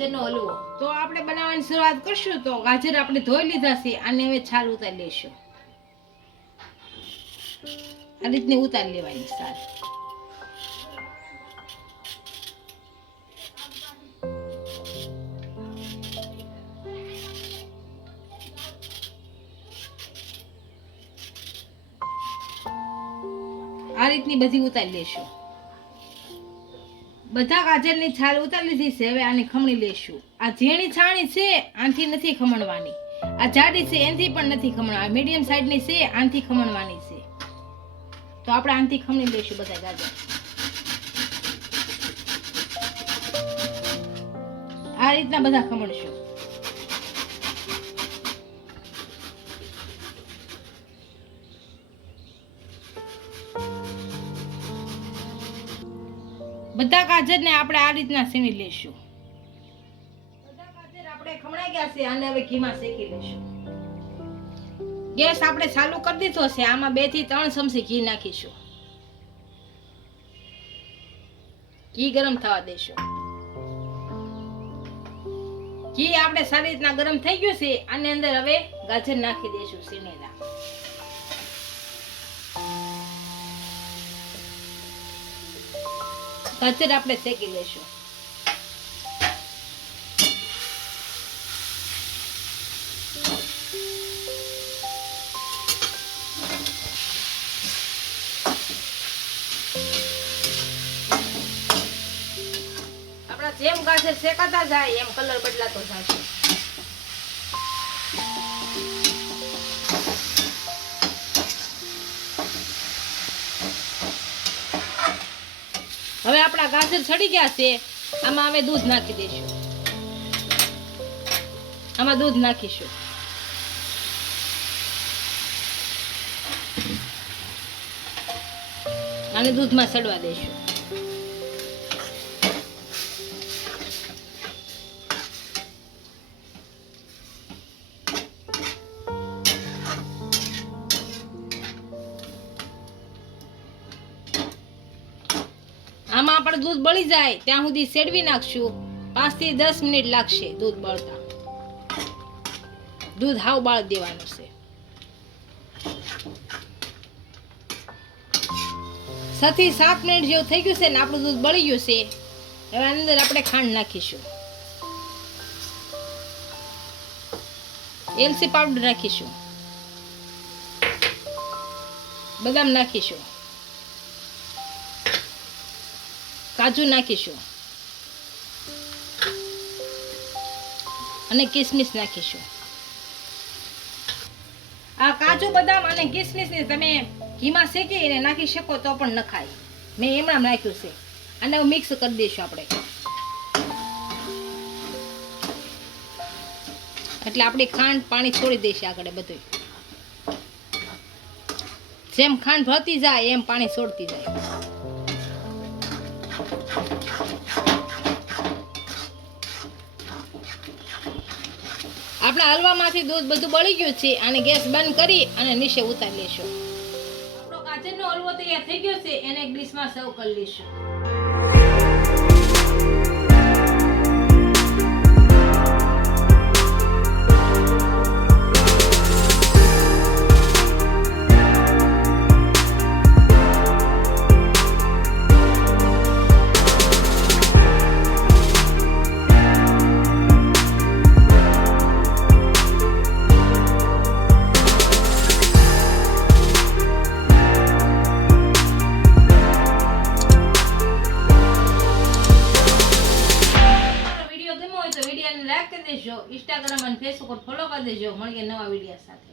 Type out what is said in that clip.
ગાજરનો હલવો. તો આપણે બનાવવાની શરૂઆત કરશું. તો ગાજર આપણે ધોઈ લીધા છે, આને હવે છાલ ઉતારી લેશું. આ રીતની ઉતારી લેવાની છાલ. આ રીતની બધી ઉતારી લેશું. બધા ગાજરની છાલ ઉતારી લીધી છે. હવે આને ખમણી લેશું. આ ઝીણી છાણી છે, આનથી નથી ખમણવાની. આ જાડી છે, એનથી પણ નથી ખમણવાની. મીડિયમ સાઈઝની છે, આનથી ખમણવાની છે. તો આપણે આનથી ખમણી લેશું બધા ગાજર. આ રીતના બધા ખમણશું. બધા ગાજરને આપણે આ રીતના સીણી લેશું. બધા ગાજર આપણે ખમણાઈ ગયા છે. આને હવે ઘીમાં શેકી લેશું. ગેસ આપણે ચાલુ કરી દીધો છે. આમાં 2 થી 3 ચમચી ઘી નાખીશું. ઘી ગરમ થવા દેશું. ઘી આપણે સારી રીતના ગરમ થઈ ગયું છે. આની અંદર હવે ગાજર નાખી દઈશું સીણેલા. ગાજર આપણે શેકી લેશું. આપણા જેમ ગાજર શેકાતા જાય એમ કલર બદલાતો જશે. હવે આપણા ગાજર સડી ગયા છે. આમાં હવે દૂધ નાખી દઈશું. આમાં દૂધ નાખીશું. આને દૂધમાં સડવા દઈશું. આમાં આપણે દૂધ બળી જાય ત્યાં સુધી સેડવી નાખશું. 5 થી 10 મિનિટ લાગશે દૂધ બળતા. દૂધ હાવ બાળી દેવાનું છે. 6 થી 7 મિનિટ જેવું થઈ ગયું છે ને આપણું દૂધ બળી ગયું છે. હવે આની અંદર આપણે ખાંડ નાખીશું. એલચી પાવડર નાખીશું. બદામ નાખીશું. કાજુ નાખીશું અને કિસમિસ નાખીશું. આ કાજુ બદામ અને કિસમિસ ને તમે ઘીમાં શેકીને નાખી શકો તો પણ નખાય. મેં એમણામ નાખ્યું છે. અને મિક્સ કરી દઈશું આપણે. એટલે આપણી ખાંડ પાણી છોડી દઈશું આગળ. બધું જેમ ખાંડ ભરતી જાય એમ પાણી છોડતી જાય. આપણા હલવામાંથી દૂધ બધું બળી ગયું છે. આને ગેસ બંધ કરી અને નીચે ઉતારી લેશું. આપણો ગાજરનો હલવો તૈયાર થઈ ગયો છે. એને એક ડીશમાં સર્વ કરી લઈશું. લાઈક કરી દેજો. ઇન્સ્ટાગ્રામ અને ફેસબુક પર ફોલો કરી દેજો. મળીએ નવા વિડીયો સાથે.